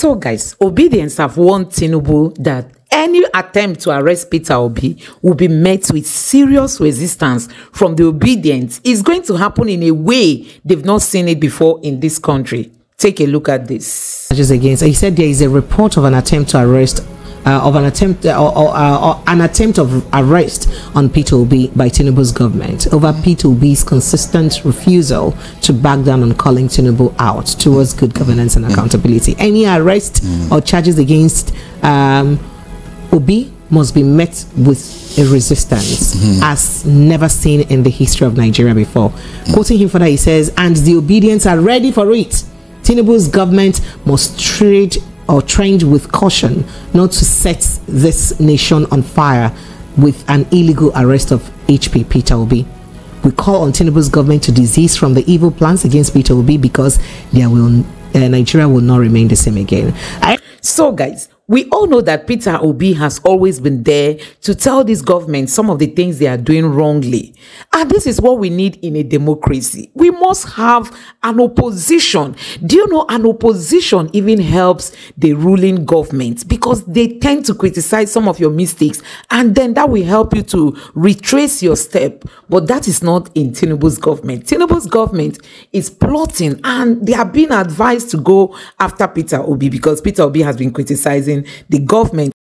So guys, Obidients have warned Tinubu that any attempt to arrest Peter Obi will be met with serious resistance from the Obidients. It's going to happen in a way they've not seen it before in this country. Take a look at this. He said there is a report of an attempt to arrest an attempt of arrest on Peter Obi by Tinubu's government over Peter Obi's consistent refusal to back down on calling Tinubu out towards good governance and accountability. Any arrest or charges against Obi must be met with a resistance as never seen in the history of Nigeria before. Quoting him further, he says, and the Obidients are ready for it. Tinubu's government must tread with caution not to set this nation on fire with an illegal arrest of HP Peter Obi. We call on Tinubu's government to desist from the evil plans against Peter Obi because Nigeria will not remain the same again. So guys, we all know that Peter Obi has always been there to tell this government some of the things they are doing wrongly. And this is what we need in a democracy. We must have an opposition. Do you know an opposition even helps the ruling government because they tend to criticize some of your mistakes and then that will help you to retrace your step. But that is not in Tinubu's government. Tinubu's government is plotting and they are being advised to go after Peter Obi because Peter Obi has been criticizing the government.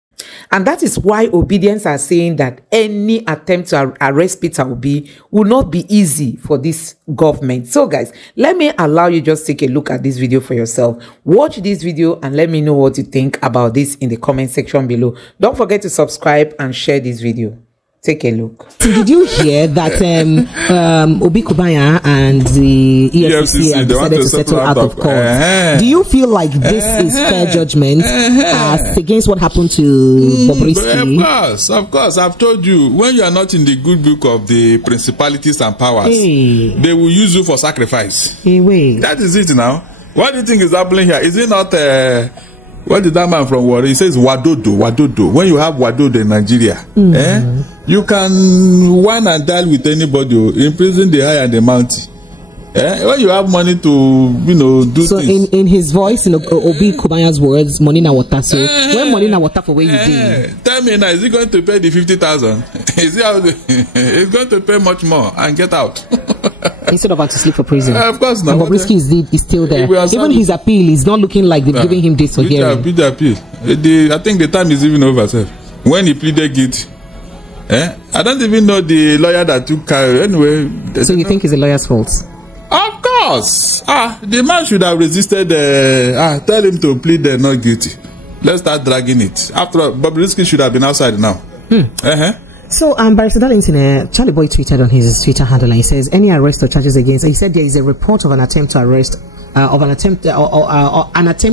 And that is why Obidients are saying that any attempt to arrest Peter Obi will not be easy for this government. So guys, let me allow you just take a look at this video for yourself. Watch this video and let me know what you think about this in the comment section below. Don't forget to subscribe and share this video. Take a look. So did you hear that Obi Kubanya and the EFCC have decided to settle out of court? Do you feel like this is fair judgment as against what happened to Bobrisky? Of course. I've told you, when you are not in the good book of the principalities and powers, they will use you for sacrifice. That is it now. What do you think is happening here? Is it not... what did that man from Warri? He says Wadodo. When you have Wadodo in Nigeria, you can wine and dine with anybody. In prison, the high and the mountain. When you have money to, do so things. So in his voice, in Obi Kubanya's words, money na water. So when money na water for where you did? Tell me now, is he going to pay the 50,000? He's going to pay much more and get out. Instead of having to sleep for prison. Of course not. And Bobrisky is still there. Even his appeal is not looking like they've given him this for hearing. Appeal. I think the time is even over, sir. When he pleaded guilty. I don't even know the lawyer that took care. Anyway. So you think it's the lawyer's fault? Of course. The man should have resisted. Tell him to plead not guilty. Let's start dragging it. After all, Bobrisky should have been outside now. So, Barrister Darlington, Charlie Boy tweeted on his Twitter handle and he says, any arrest or charges against, he said there is a report of an attempt to arrest, an attempt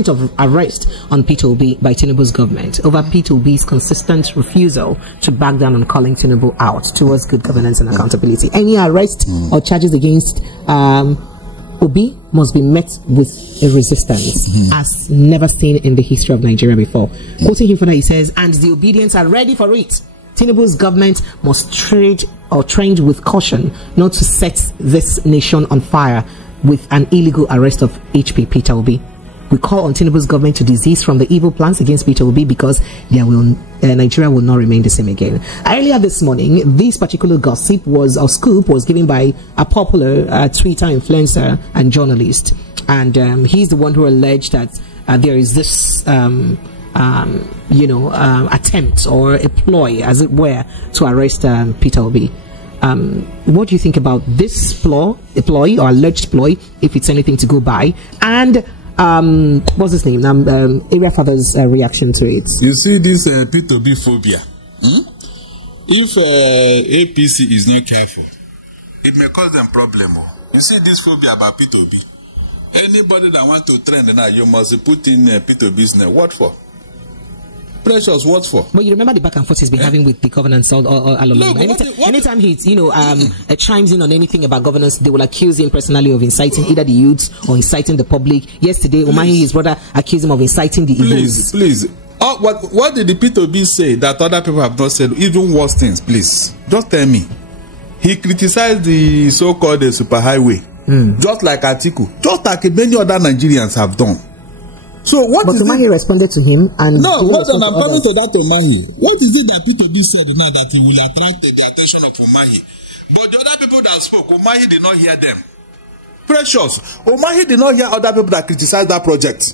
of arrest on Peter Obi by Tinubu's government over Peter Obi's consistent refusal to back down on calling Tinubu out towards good governance and accountability. Any arrest or charges against Obi must be met with a resistance as never seen in the history of Nigeria before. Quoting him further, he says, and the Obidients are ready for it. Tinubu's government must tread with caution not to set this nation on fire with an illegal arrest of HP Peter Obi. We call on Tinubu's government to desist from the evil plans against Peter Obi because Nigeria will not remain the same again. Earlier this morning, this particular scoop was given by a popular Twitter influencer and journalist, and he's the one who alleged that there is this attempt or a ploy, as it were, to arrest Peter Obi. What do you think about this ploy or alleged ploy, if it's anything to go by? And what's his name? Area Father's reaction to it. You see this Peter Obi phobia. If APC is not careful, it may cause them problem. You see this phobia about Peter Obi. Anybody that want to trend now, you must put in Peter Obi's name. What for? Precious, what for? But you remember the back and forth he's been having with the governance all along. Anytime he chimes in on anything about governance, they will accuse him personally of inciting either the youths or inciting the public. Yesterday, Umahi, his brother, accused him of inciting the Igbos. Please. What did the Peter Obi say that other people have not said? Even worse things, please. Just tell me. He criticized the so-called superhighway, just like Atiku, just like many other Nigerians have done. So what but is Umahi responded to him and no, hold on, I'm coming to that Umahi. What is it that P2B said now that he will attract the attention of Umahi? But the other people that spoke, Umahi did not hear them. Precious. Umahi did not hear other people that criticized that project.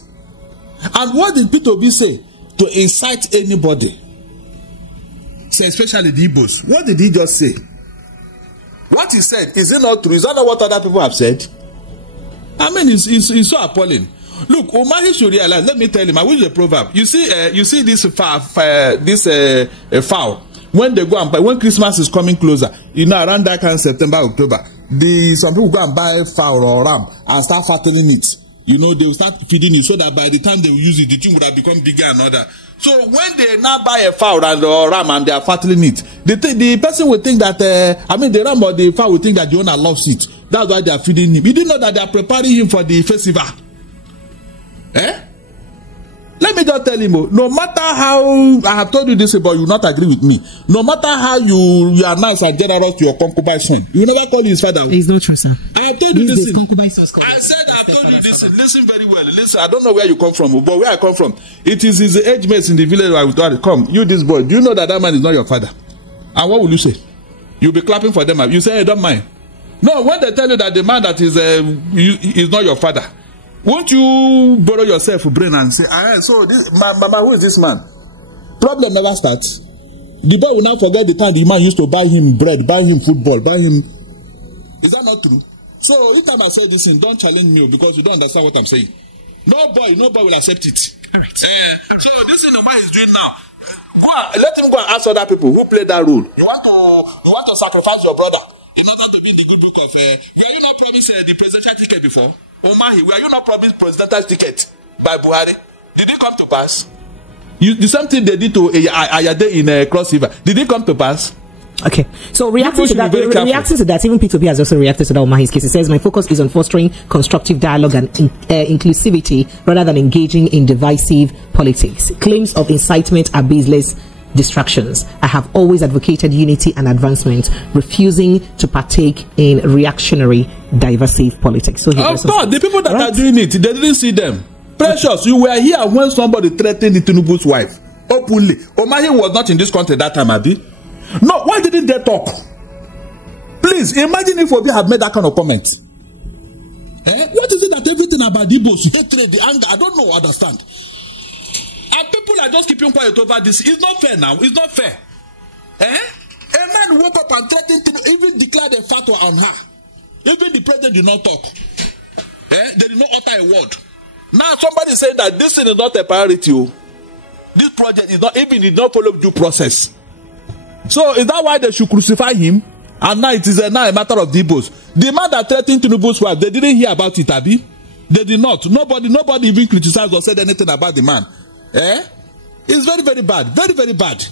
And what did P2B say? To incite anybody. So especially the Igbos. What did he just say? What he said, is it not true? Is that not what other people have said? I mean, it's so appalling. Look, Umahi should realize, let me tell him, I wish a proverb. You see this fowl. When they go and buy, when Christmas is coming closer, you know, around that kind of September, October, some people go and buy fowl or ram and start fattening it. You know, they will start feeding it so that by the time they will use it, the thing would have become bigger and other. So when they now buy a fowl or ram and they are fattening it, the person will think that, the ram or the fowl will think that the owner loves it. That's why they are feeding him. You didn't know that they are preparing him for the festival. Let me just tell him, no matter how, I have told you this, but you will not agree with me. No matter how you are nice and generous to your concubine's son, you will never call his father. It's not true, sir. I have told you this. I said I told you this. Listen very well. Listen, I don't know where you come from, but where I come from, it is his age mates in the village where I will tell you, come, you this boy, do you know that man is not your father? And what will you say? You'll be clapping for them. You say, hey, don't mind. No, when they tell you that the man that is not your father, won't you borrow yourself a brain and say, so this mama, who is this man? Problem never starts. The boy will now forget the time the man used to buy him bread, buy him football, buy him. Is that not true? So each time I say this thing, don't challenge me because you don't understand what I'm saying. No boy will accept it. So this is what he's doing now. Go on, let him go and ask other people who played that role. You want to sacrifice your brother in order to be in the good book of. Were you not promised the presidential ticket before? Umahi, were you not promised presidential ticket by Buhari? Did it come to pass? The same thing they did to Ayade in Cross River. Did it come to pass? Okay, so reacting to that, even P2B has also reacted to that Umahi's case. He says, my focus is on fostering constructive dialogue and inclusivity rather than engaging in divisive politics. Claims of incitement are baseless distractions. I have always advocated unity and advancement, refusing to partake in reactionary, divisive politics. So of course, the people that are doing it, they didn't see them. Precious, you were here when somebody threatened the Tinubu's wife openly. Umahi was not in this country that time, Abi. No, why didn't they talk? Please imagine if Obi had made that kind of comment. What is it that everything about Igbos, hatred, the anger? I don't know, understand. And people are just keeping quiet over this. It's not fair now. It's not fair. A man woke up and threatened to even declared a fatwa on her. Even the president did not talk. They did not utter a word. Now somebody is saying that this thing is not a priority. This project is not, even did not follow due process. So is that why they should crucify him? And now it is now a matter of the Igbos. The man that threatened Tinubu's wife, they didn't hear about it, Abi. They did not. Nobody even criticized or said anything about the man. It's very, very bad. Very, very bad.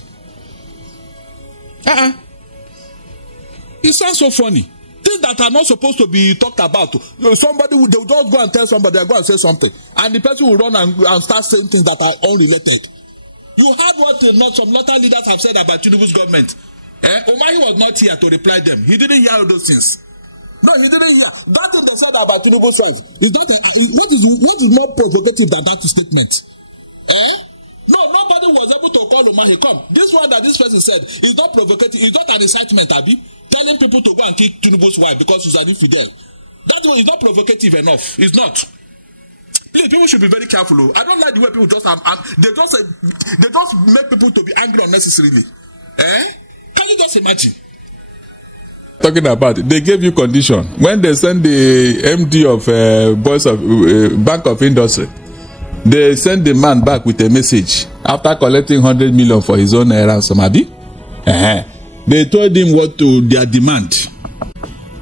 It sounds so funny. Things that are not supposed to be talked about. Somebody they will just go and tell somebody, they'll go and say something. And the person will run and start saying things that are unrelated. You heard what some northern leaders have said about Tinubu's government. Umahi was not here to reply them. He didn't hear all those things. No, he didn't hear. That thing they said about Tinubu's wife is not what is more provocative than that statement? No, nobody was able to call Umahi. Come, this one that this person said is not provocative. It's not an incitement, Abi. Telling people to go and kill Tinubu's wife because she's an infidel. That one is not provocative enough. It's not. Please, people should be very careful. I don't like the way people just they just make people to be angry unnecessarily. Can you just imagine? Talking about it, they gave you condition when they send the MD of Boys of Bank of Industry. They send the man back with a message after collecting 100 million for his own ransom. They told him what to their demand.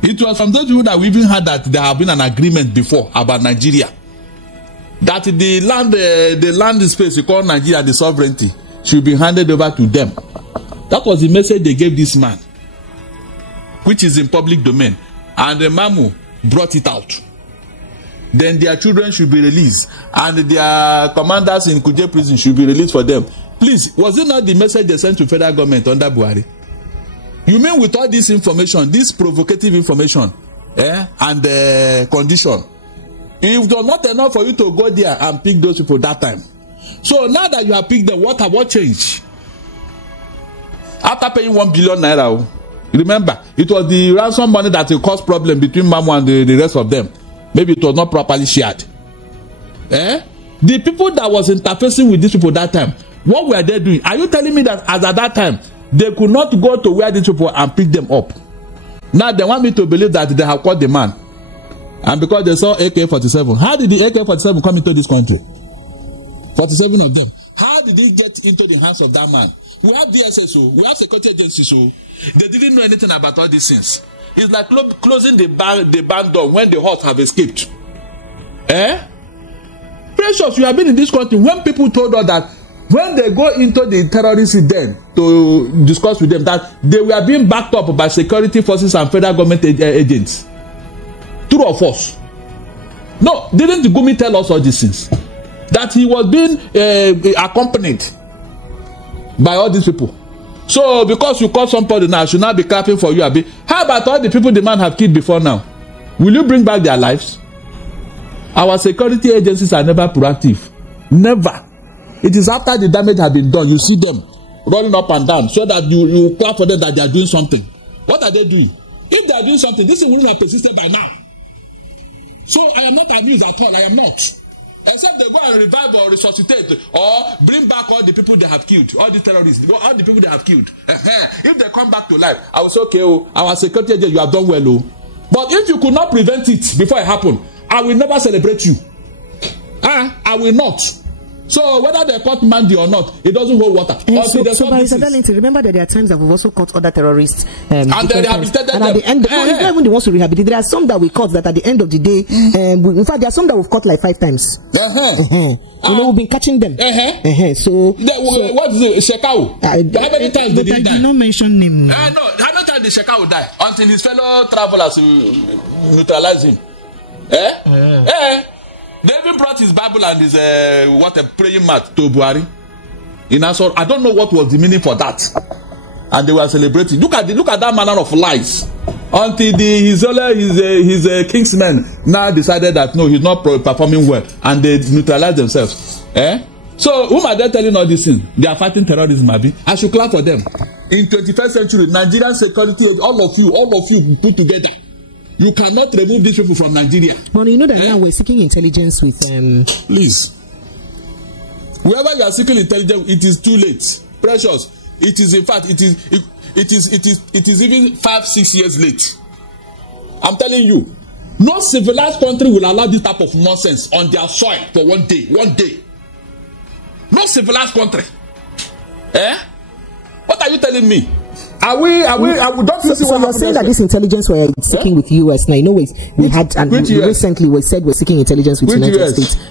It was from those people that we even heard that there have been an agreement before about Nigeria. That the land space we call Nigeria, the sovereignty, should be handed over to them. That was the message they gave this man, which is in public domain. And the Mamu brought it out. Then their children should be released. And their commanders in Kuje prison should be released for them. Please, was it not the message they sent to federal government under Buhari? You mean with all this information, this provocative information, and condition, It was not enough for you to go there and pick those people that time. So now that you have picked them, what changed? After paying 1 billion naira, remember, it was the ransom money that caused problem between Mamu and the rest of them. Maybe it was not properly shared. The people that was interfacing with these people that time, what were they doing? Are you telling me that as at that time, they could not go to where these people and pick them up? Now they want me to believe that they have caught the man. And because they saw AK-47. How did the AK-47 come into this country? 47 of them. How did it get into the hands of that man? We have DSSO, we have security agencies, so they didn't know anything about all these things. It's like closing the barn door when the horse have escaped. Precious, you have been in this country when people told us that when they go into the terrorist den to discuss with them, that they were being backed up by security forces and federal government agents. True or false? No, didn't Gumi tell us all these things? That he was being accompanied by all these people. So because you call somebody now, should not be clapping for you, Abi. How about all the people the man have killed before now? Will you bring back their lives? Our security agencies are never proactive. Never. It is after the damage has been done, you see them running up and down so that you clap for them that they are doing something. What are they doing? If they are doing something, this wouldn't have persisted by now. So I am not amused at all. I am not. Except they go and revive or resuscitate or bring back all the people they have killed, all the terrorists, all the people they have killed. If they come back to life, I will say, okay, our security agent, you have done well. But if you could not prevent it before it happened, I will never celebrate you. I will not. So whether they caught Mandy or not, it doesn't hold water. So by Darlington, remember that there are times that we've also caught other terrorists. And they rehabilitated them. At the end, it's not even the ones to rehabilitate. There are some that we caught that at the end of the day, in fact, there are some that we've caught like 5 times. We've been catching them. So what is it? Shekau? How many times did he die? I did not mention him. No, how many times did Shekau die? Until his fellow travelers neutralize him. They even brought his Bible and his praying mat to Buhari. I don't know what was the meaning for that. And they were celebrating. Look at that manner of lies. Until his kingsmen now decided that no, he's not performing well, and they neutralized themselves. So whom are they telling all these things? They are fighting terrorism, Abi. I should clap for them. In 21st century, Nigerian security, all of you put together. You cannot remove these people from Nigeria. But you know that now we're seeking intelligence with Please. Wherever you are seeking intelligence, it is too late. Precious. It is, in fact, it is even 5-6 years late. I'm telling you, no civilized country will allow this type of nonsense on their soil for one day. No civilized country. What are you telling me? Are we don't see so you're saying that this intelligence we're seeking with US now? You know, we had and recently we said we're seeking intelligence with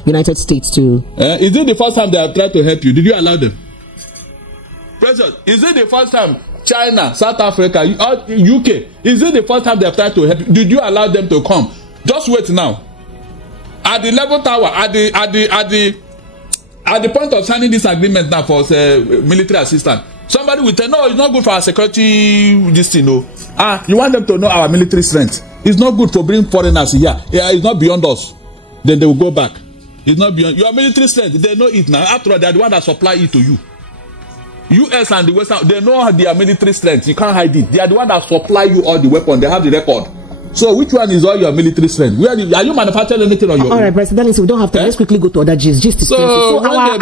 United States too. Is it the first time they have tried to help you? Did you allow them? President, is it the first time China, South Africa, UK? Is it the first time they have tried to help you? Did you allow them to come? Just wait now. At the level tower, at the point of signing this agreement now for military assistance. Somebody will tell, no, it's not good for our security, this thing, no. You want them to know our military strength. It's not good for bringing foreigners here. It's not beyond us. Then they will go back. It's not beyond your military strength. They know it now. After all, they are the one that supply it to you. US and the Western, they know their military strength. You can't hide it. They are the one that supply you all the weapons. They have the record. So which one is all your military strength? Are you manufacturing anything on your own? All right, President, so we don't have to. Let's quickly go to other gist. So our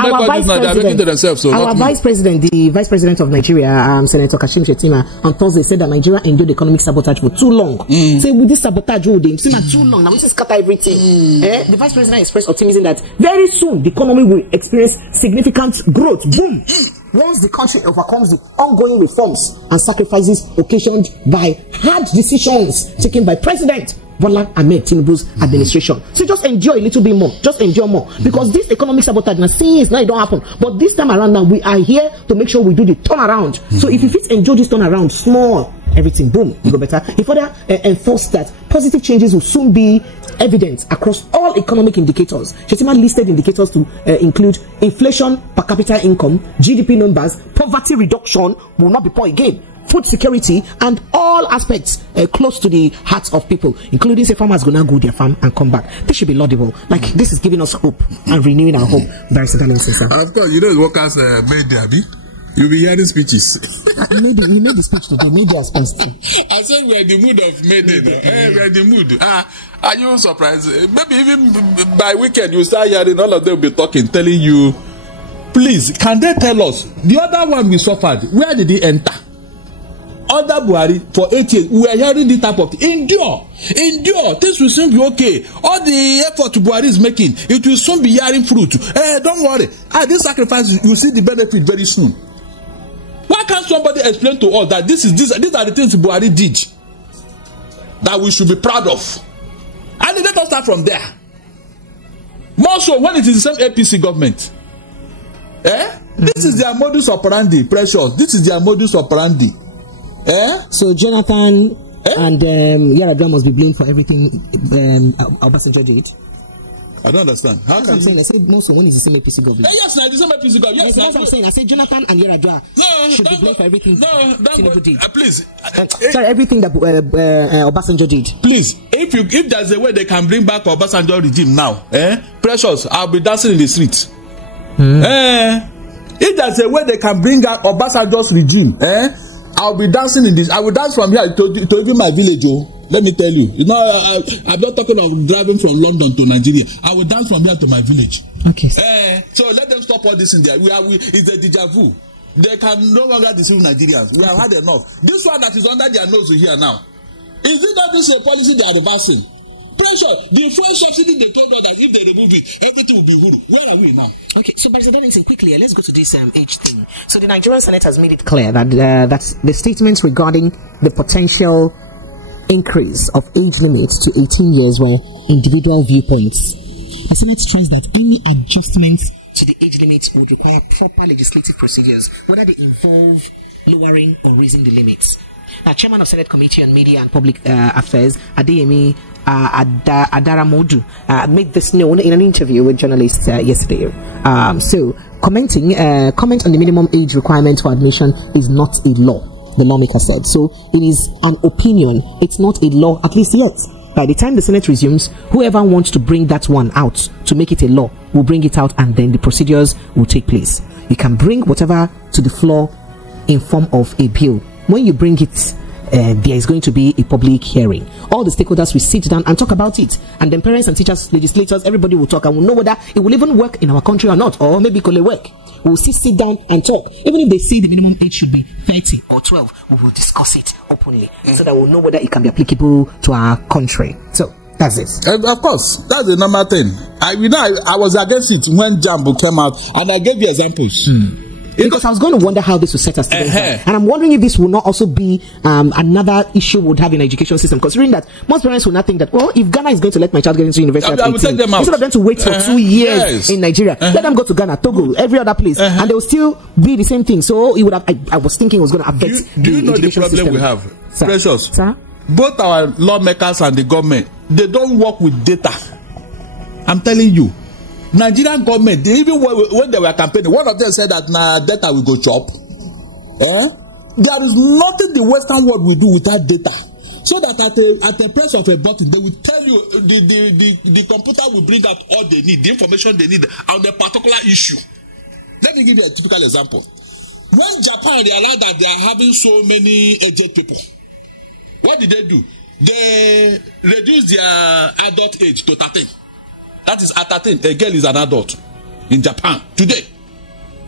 vice president, the vice president of Nigeria, Senator Kashim Shettima, on Thursday said that Nigeria endured economic sabotage for too long. Say with this sabotage, too long. Now we just scatter everything. The vice president expressed optimism that very soon the economy will experience significant growth. Boom. Once the country overcomes the ongoing reforms and sacrifices occasioned by hard decisions taken by President Bola Ahmed Tinubu's administration. So just enjoy a little bit more. Just enjoy more. Because this economic sabotage, now since now it don't happen. But this time around now, we are here to make sure we do the turnaround. So if you fit enjoy this turnaround, small, everything, boom, you go better. He further enforced that positive changes will soon be evident across all economic indicators. Shettima listed indicators to include inflation, per capita income, GDP numbers, poverty reduction will not be poor again, food security, and all aspects close to the hearts of people, including say farmers gonna go their farm and come back. This should be laudable. Like, this is giving us hope and renewing our hope. Barrister Daniel, sir. Of course, you know the workers made there, you'll be hearing speeches. He made the speech today. Media first. I said we're in the mood of Mayday now. We're in the mood. Are you surprised? Maybe even by weekend you start hearing all of them will be talking, telling you, please, can they tell us the other one we suffered? Where did he enter? Under Buhari for 8 years, we are hearing this type of thing. Endure. Things will soon be okay. All the effort Buhari is making, it will soon be bearing fruit. Don't worry. This sacrifice, you see the benefit very soon. Why can't somebody explain to us that these are the things Buhari did that we should be proud of? And let us start from there. More so when it is the same APC government. This is their modus operandi, Precious. This is their modus operandi. So Jonathan and Yaradua must be blamed for everything Obasanjo did. I don't understand. How can I'm saying? I said most of when is the same APC government. Yes, now the same APC government. Yes, that's what I'm saying. I said Jonathan and Yaradua should be blamed for everything Tinubu did. Please. Sorry, everything that Obasanjo did. Please, if there's a way they can bring back Obasanjo regime now, Precious, I'll be dancing in the streets. If there's a way they can bring out Obasanjo's regime, I'll be dancing in this. I will dance from here to even my village. Let me tell you. You know, I'm not talking of driving from London to Nigeria. I will dance from here to my village. Okay. So let them stop all this in there. It's a deja vu. They can no longer deceive Nigerians. We have had enough. This one that is under their nose here now. Is it not this a policy they are reversing? Pressure. The fuel subsidy they told us that if they remove it, everything will be huru. Where are we now? Okay, so Barrister Darlington, quickly, let's go to this age thing. So the Nigerian Senate has made it clear that the statements regarding the potential increase of age limits to 18 years were individual viewpoints. The Senate stressed that any adjustments to the age limits would require proper legislative procedures, whether they involve lowering or raising the limits. Now, Chairman of Senate Committee on Media and Public Affairs, Adeyemi Adaramodu, made this known in an interview with journalists yesterday. So, comment on the minimum age requirement for admission is not a law, the lawmaker said. So, it is an opinion. It's not a law, at least yet. By the time the Senate resumes, whoever wants to bring that one out to make it a law will bring it out, and then the procedures will take place. You can bring whatever to the floor in form of a bill. When you bring it, there is going to be a public hearing. All the stakeholders will sit down and talk about it, and then parents and teachers, legislators, everybody will talk and will know whether it will even work in our country or not, or maybe it will work. We will sit down and talk. Even if they say the minimum age should be 30 or 12, we will discuss it openly so that we'll know whether it can be applicable to our country. So that's it. Of course, that's the normal thing. I was against it when Jambo came out, and I gave you examples. Because I was going to wonder how this will set us together. And I'm wondering if this will not also be another issue we would have in the education system, considering that most parents will not think that, well, if Ghana is going to let my child get into university at 18, instead of them to wait for 2 years in Nigeria, let them go to Ghana, Togo, every other place, and they will still be the same thing. So it would have, I was thinking it was going to affect do you know the problem system we have? Sir? Precious. Sir? Both our lawmakers and the government, they don't work with data. I'm telling you. Nigerian government, even when they were campaigning, one of them said that data will go chop. There is nothing the Western world will do without data. So that at the press of a button, they will tell you, the computer will bring out all they need, the information they need on a particular issue. Let me give you a typical example. When Japan realized that they are having so many aged people, what did they do? They reduced their adult age to 13. That is at 13, a girl is an adult in Japan today.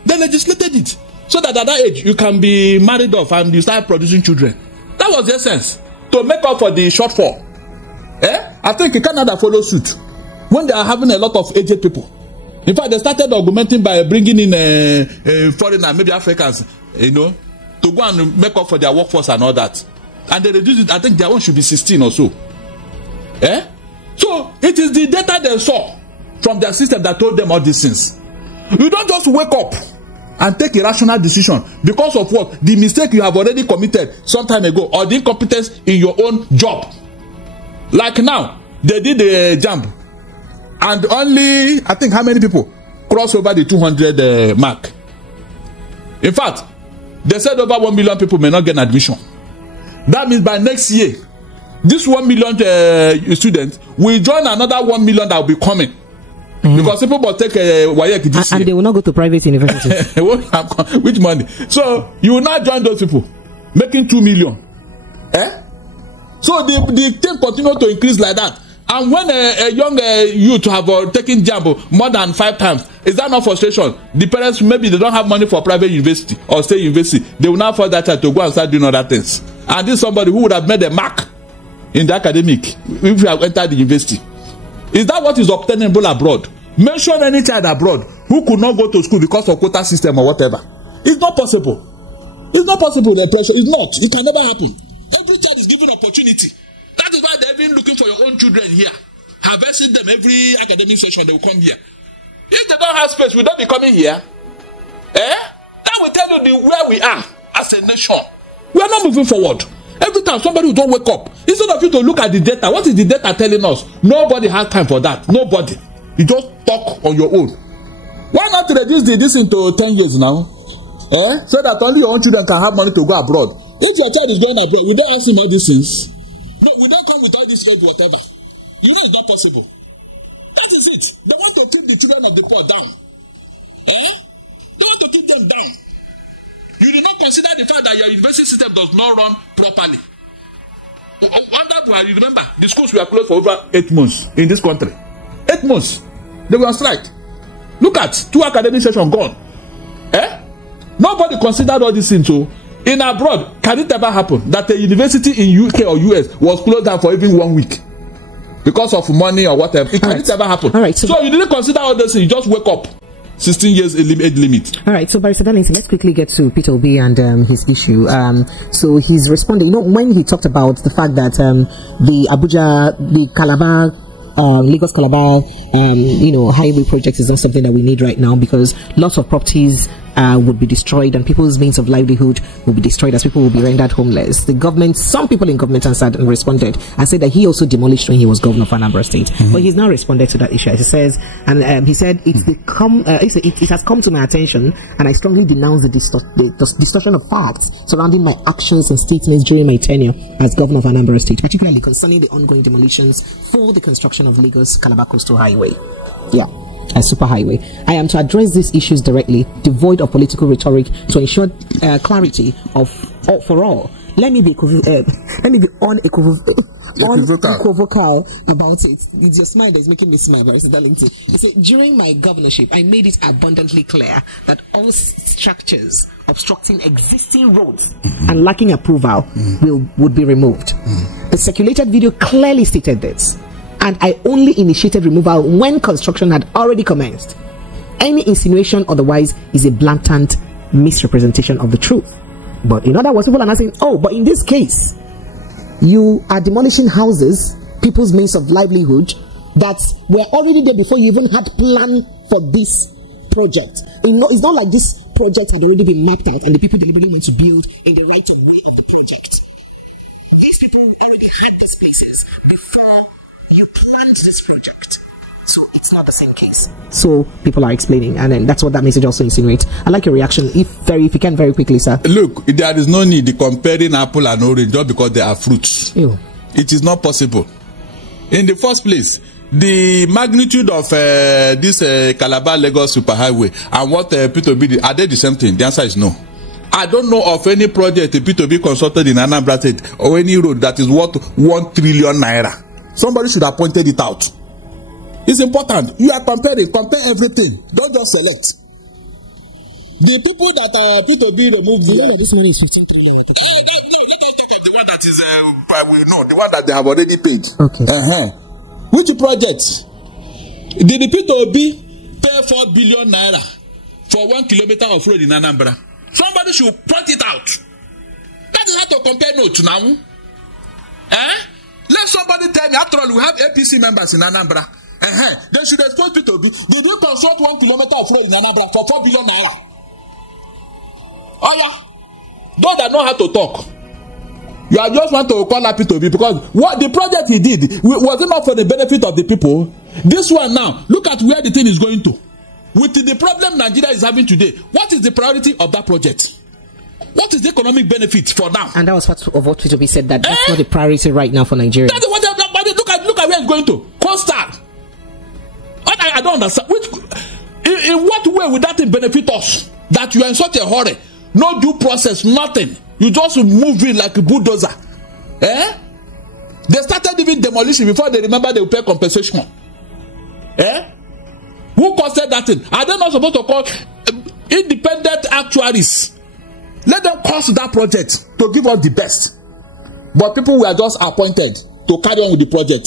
They legislated it so that at that age you can be married off and you start producing children. That was the essence, to make up for the shortfall. I think Canada followed suit when they are having a lot of aged people. In fact, they started augmenting by bringing in foreigners, maybe Africans, to go and make up for their workforce and all that. And they reduced it. I think their one should be 16 or so. So it is the data they saw from their system that told them all these things. You don't just wake up and take a rational decision because of what? The mistake you have already committed some time ago, or the incompetence in your own job. Like now, they did the jump, and only, I think, how many people cross over the 200 mark? In fact, they said over 1 million people may not get admission. That means by next year, this 1 million students will join another 1 million that will be coming. Because people will take WAEC this year. And they will not go to private universities. Which money? So you will not join those people, making 2 million. So the thing continue to increase like that. And when a young youth have taken jump more than 5 times, is that not frustration? The parents, maybe they don't have money for private university or state university. They will now force that child to go and start doing other things. And this is somebody who would have made a mark in the academic if you have entered the university. Is that what is obtainable abroad? Mention any child abroad who could not go to school because of quota system or whatever. It's not possible. It's not possible. The pressure is not. It can never happen. Every child is given opportunity. That is why they've been looking for your own children here. Harvesting them every academic session, they will come here. If they don't have space, will they be coming here? That will tell you where we are as a nation. We are not moving forward. Every time somebody will don't wake up, instead of you to look at the data, what is the data telling us? Nobody has time for that. Nobody. You just talk on your own. Why not reduce this into 10 years now? So that only your own children can have money to go abroad. If your child is going abroad, will they ask him all these things? No, we don't come with all this age, whatever. You know it's not possible. That is it. They want to keep the children of the poor down. They want to keep them down. You did not consider the fact that your university system does not run properly. You remember, the schools were closed for over 8 months in this country. 8 months. They were on strike. Look at 2 academic sessions gone. Nobody considered all these things. So, in abroad, can it ever happen that a university in UK or US was closed down for even 1 week because of money or whatever? Can it ever happen? All right, so you didn't consider all those things. You just wake up. 16 years age limit. All right, so Barrister Darlington, let's quickly get to Peter Obi and his issue. So he's responding. You know, when he talked about the fact that the Calabar, Lagos Calabar, highway project is not something that we need right now because lots of properties would be destroyed and people's means of livelihood will be destroyed as people will be rendered homeless. The government, some people in government answered and responded and said that he also demolished when he was governor of Anambra State. But he's now responded to that issue. He says, and he said, it has come to my attention and I strongly denounce the distortion of facts surrounding my actions and statements during my tenure as governor of Anambra State, particularly concerning the ongoing demolitions for the construction of Lagos Calabar Coastal Highway. A superhighway. I am to address these issues directly, devoid of political rhetoric, to ensure clarity for all. Let me be unequivocal about it. It's your smile that is making me smile, Barrister Darlington. He said, during my governorship, I made it abundantly clear that all structures obstructing existing roads and lacking approval would be removed. The circulated video clearly stated this. And I only initiated removal when construction had already commenced. Any insinuation otherwise is a blatant misrepresentation of the truth. But in other words, people are not saying, oh, but in this case, you are demolishing houses, people's means of livelihood, that were already there before you even had plan for this project. It's not like this project had already been mapped out and the people deliberately want to build in the right of way of the project. These people already had these places before you planned this project. So it's not the same case. So people are explaining, and then that's what that message also insinuates. I like your reaction, if you can, very quickly, sir. Look, there is no need comparing apple and orange just because they are fruits. Ew. It is not possible. In the first place, the magnitude of this Calabar Lagos superhighway and what P2B did, are they the same thing? The answer is no. I don't know of any project P2B consulted in Anambra State or any road that is worth 1 trillion naira. Somebody should have pointed it out. It's important. You are comparing. Compare everything. Don't just select. The people that are P2B removed. This money is 15 trillion. No, let us talk of the one that is the one that they have already paid. Okay. Which project? Did the P2B pay 4 billion naira for 1 kilometer of road in Anambra? Somebody should point it out. That is how to compare notes now. Let somebody tell me, after all, we have APC members in Anambra. They should expose P2B. Did you construct 1 kilometer of road in Anambra for 4 billion naira? Oh yeah. Those that know how to talk. You are just want to call up P2B because what the project he did, was it not for the benefit of the people? This one now, look at where the thing is going to. With the problem Nigeria is having today, what is the priority of that project? What is the economic benefit for them? And that was part of what P2B said, that that's not a priority right now for Nigeria. That's what look at where it's going to. Constar. I don't understand. In what way would that benefit us? That you are in such a hurry, no due process, nothing. You just move in like a bulldozer. They started even demolition before they remember they will pay compensation. Who costed that thing? Are they not supposed to call independent actuaries? Let them cost that project to give us the best. But people were just appointed to carry on with the project.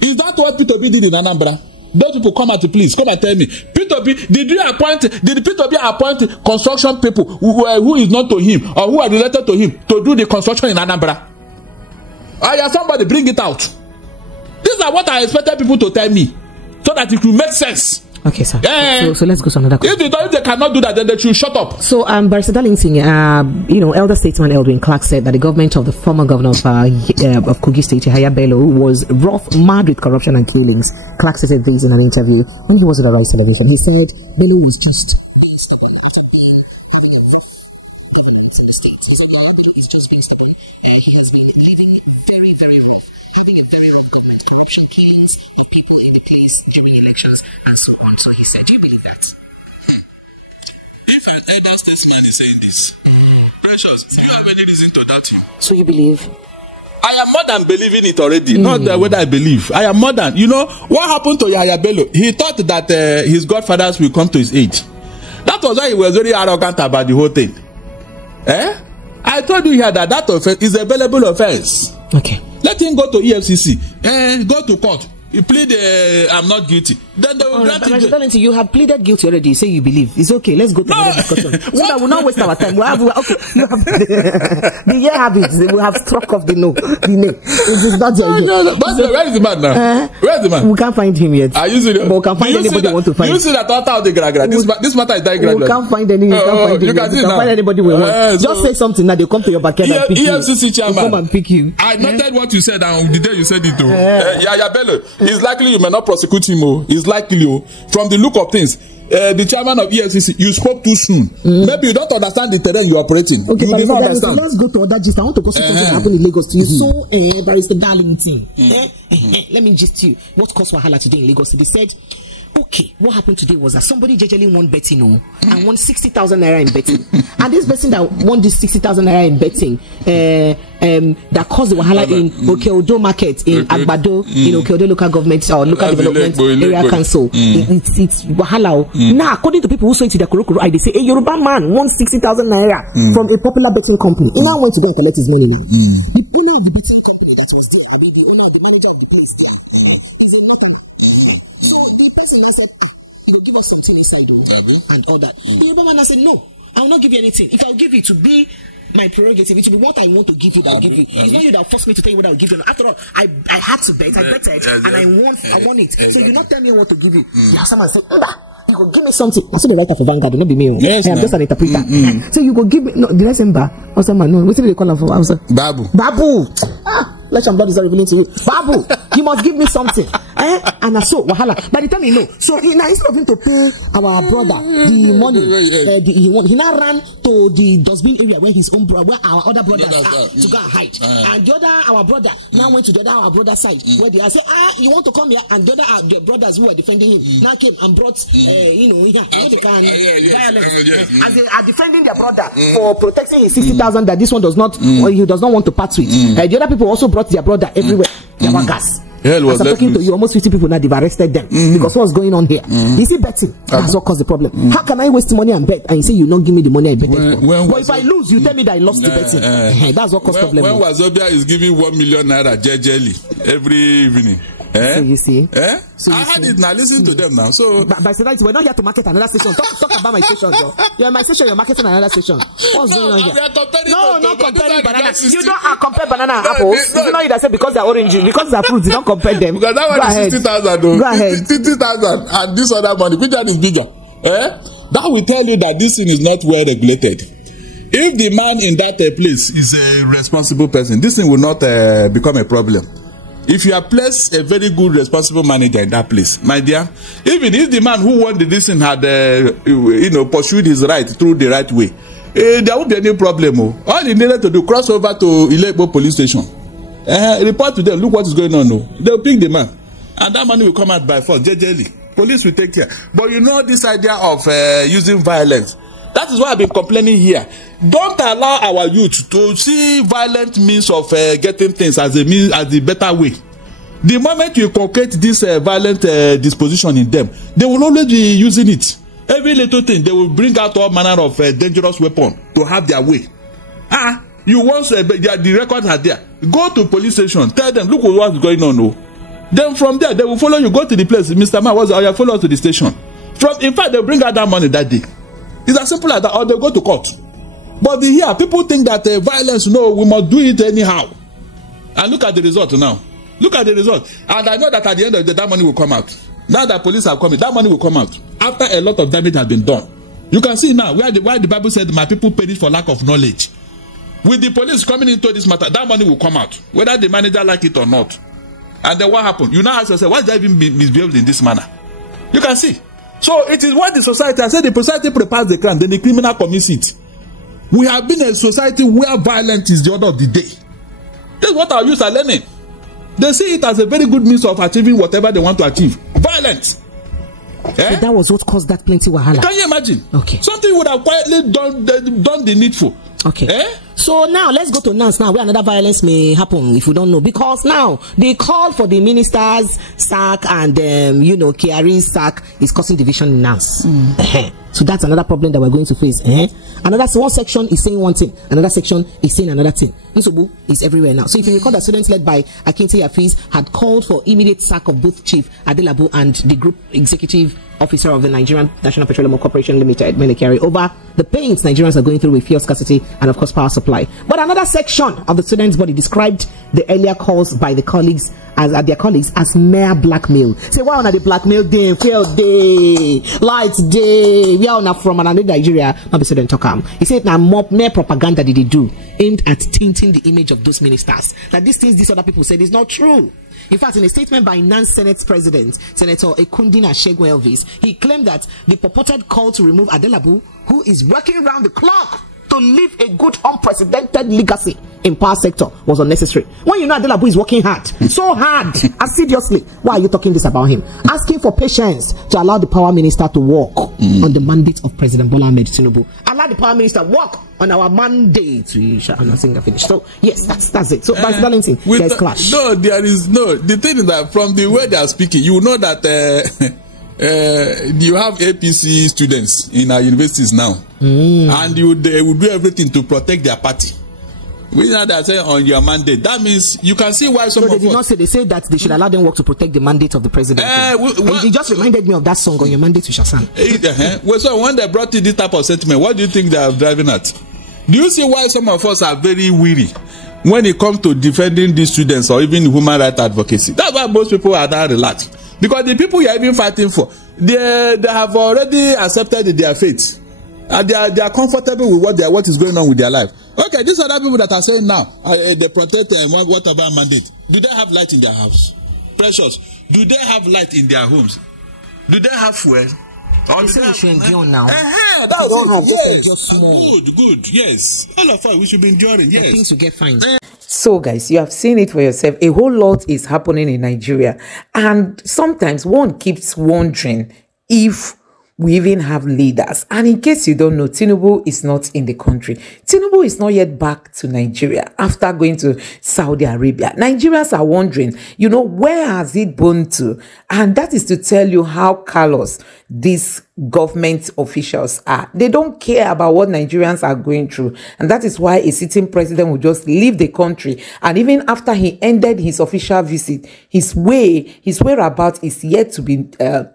Is that what P2B did in Anambra? Those people come out, please come and tell me. P2B, did the P2B appoint construction people who is not to him or who are related to him to do the construction in Anambra? I have somebody bring it out. These are what I expected people to tell me, so that it will make sense. Okay, sir. So let's go to another question. If they cannot do that, then they should shut up. So, Barrister Darlington, elder statesman Edwin Clark said that the government of the former governor of Kogi State, Yahaya Bello, was rough, mad with corruption and killings. Clark said this in an interview when he was at the Rice Television. He said Bello was just So you believe? I am more than believing it already. Not whether I believe. I am more than. You know what happened to Yahaya Bello? He thought that his godfathers will come to his aid. That was why he was very arrogant about the whole thing. I told you here that offense is a valuable offense. Okay. Let him go to EFCC. Go to court. You plead, I'm not guilty. Then they will grant it. You have pleaded guilty already. You say you believe. It's okay. Let's go to another discussion. So that we'll not waste our time. The year habits. We have struck off the no. The name. It's not your idea. But where is the man now? Where is the man? We can't find him yet. Are you serious? But we can find anybody we want to find. You see that out of the gragra. This matter is dying gradually. We can't find any. You can't find anybody we want. Just say something now. They'll come to your backyard and pick you. EFCC chairman. Come and pick you. I noted what you said on the day you said it. Yahaya Bello. It's likely you may not prosecute him. It's likely from the look of things. The chairman of EFCC, you spoke too soon. Maybe you don't understand the terrain you are operating. Okay, you but let's go to other gist. I want to go see something that happened in Lagos to you. So, Barrister Darlington, let me gist you. What caused wahala today in Lagos? They said, okay, what happened today was that somebody jejely won betting and won 60,000 naira in betting. And this person that won this 60,000 naira in betting, that caused the wahala in Okeodo market, in Agbado, in Okeodo local government or local development area council. It's wahala. Now, according to people who saw it to the Korokoro, they say a Yoruba man won 60,000 naira from a popular betting company. He now went to go and collect his money. The owner of the betting company that was there, the owner of the manager of the place there, is a northerner. So the person now said, he will give us something inside and all that. The Yoruba man said, no, I will not give you anything. If I will give you, to be my prerogative, it will be what I want to give you that I'll give you. It's not you that forced me to tell you what I'll give you. After all, I had to bet. I betted and I won it. So you not tell me what to give you. Now someone said, you go give me something. I said the writer for Vanguard, not be me. Yes, I'm just an interpreter. So you go give me the rest ember. Or someone, no, what do they call him for? Babu. Let your blood is revealing to you. Babu, you must give me something. And I saw wahala. By the time so now instead of him to pay our brother the money, he now ran to the dustbin area where his own brother, where our other brothers are, to go and hide. And the other our brother now went to the other our brother side where they say, you want to come here? And the other the brothers who were defending him now came and brought violence as they are defending their brother for protecting his 60,000 that this one does not or he does not want to part with. The other people also brought their brother everywhere. They were gas. As I'm talking to you, almost 50 people now, they've arrested them because what's going on here? You see, betting, that's what caused the problem. How can I waste money and bet and you say you don't give me the money I betted for? But if I lose, you tell me that I lost the betting. That's what caused the problem. When Wazobia is giving 1 million naira jejely every evening. So you see, so I had it now. Listen to them now. So, by tonight we're not here to market another station. Talk about my station, though. You're my station. You're marketing another station. What's going on here? No, not comparing banana. You don't compare banana and apples. Is it not you that say because they're orange, because they're fruits, you don't compare them? Because that one is 60,000, though. Go ahead. 60,000, and this other money, which one is bigger? That will tell you that this thing is not well regulated. If the man in that place is a responsible person, this thing will not become a problem. If you have placed a very good responsible manager in that place, my dear, even if the man who won the thing had pursued his right through the right way, there won't be any problem. All you needed to do, cross over to Ilebo police station. Report to them, look what is going on. They'll pick the man. And that money will come out by force, jejely. Police will take care. But you know this idea of using violence. That is why I've been complaining here. Don't allow our youth to see violent means of getting things as the better way. The moment you concrete this violent disposition in them, they will always be using it. Every little thing, they will bring out all manner of dangerous weapon to have their way. You want the records are there. Go to police station, tell them, look what's going on. Then from there, they will follow you. Go to the place. Mr. Man, follow us to the station. In fact, they'll bring out that money that day. It's as simple as that, or they'll go to court. But here, people think that violence, no, we must do it anyhow. And look at the result now. Look at the result. And I know that at the end of the day, that money will come out. Now that police have come in, that money will come out. After a lot of damage has been done. You can see now why the Bible said, my people perish for lack of knowledge. With the police coming into this matter, that money will come out. Whether the manager like it or not. And then what happened? You now ask yourself, why did I even misbehaved in this manner? You can see. So it is what the society, I said the society prepares the crime, then the criminal commits it. We have been a society where violence is the order of the day. That's what our youth are learning. They see it as a very good means of achieving whatever they want to achieve. Violence. So that was what caused that plenty wahala. Can you imagine? Okay. Something would have quietly done the needful. Okay. So now let's go to Nance now, where another violence may happen if we don't know. Because now the call for the minister's sack and Kiari's sack is causing division in Nance. So that's another problem that we're going to face. One section is saying one thing, another section is saying another thing. Nsubu is everywhere now. So if you recall that students led by Akinti Hafiz had called for immediate sack of both Chief Adelabu and the group executive officer of the Nigerian National Petroleum Corporation Limited, Menekari, over the pains Nigerians are going through with fuel scarcity and of course power supply. But another section of the students' body described the earlier calls by the colleagues as mere blackmail. Say, why on the blackmail day, fuel day, lights day, we are on from another Nigeria, not be student talk. He said now mere propaganda did they do aimed at tainting the image of those ministers. That these things these other people said is not true. In fact, in a statement by Nance Senate President, Senator Ekundina Shegu Elvis, he claimed that the purported call to remove Adelabu, who is working around the clock to leave a good unprecedented legacy in power sector, was unnecessary. When you know Adelabu is working hard, so hard, assiduously, why are you talking this about him? Asking for patience to allow the power minister to work on the mandate of President Bola Ahmed Tinubu. Allow the power minister work on our mandate. We shall not sing and finish. So yes, that's it. So Vice Darlington, there's clash. No, there is no. The thing is that from the way they are speaking, you know that you have APC students in our universities now, and they will do everything to protect their party. We know that say on your mandate. That means you can see why some of they did not say. They said that they should allow them work to protect the mandate of the president. It just reminded me of that song, on your mandate we shall sing. Well, so when they brought in this type of sentiment, what do you think they are driving at? Do you see why some of us are very weary when it comes to defending these students or even human rights advocacy? That's why most people are not relaxed. Because the people you are even fighting for, they have already accepted their fate. And they are comfortable with what is going on with their life. Okay, these other people that are saying now, they protect whatever mandate. Do they have light in their house? Precious. Do they have light in their homes? Do they have fuel? Or they say we should endure now. That's it. Yes. Good. Yes. All of us, we should be enduring. Yes. Things will get fine. So guys, you have seen it for yourself. A whole lot is happening in Nigeria. And sometimes one keeps wondering if we even have leaders. And in case you don't know, Tinubu is not in the country. Tinubu is not yet back to Nigeria after going to Saudi Arabia. Nigerians are wondering, where has it gone to? And that is to tell you how callous these government officials are. They don't care about what Nigerians are going through. And that is why a sitting president will just leave the country. And even after he ended his official visit, his whereabouts is yet to be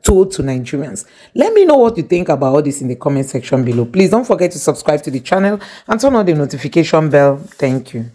told to Nigerians. Let me know what you think about all this in the comment section below. Please don't forget to subscribe to the channel and turn on the notification bell. Thank you.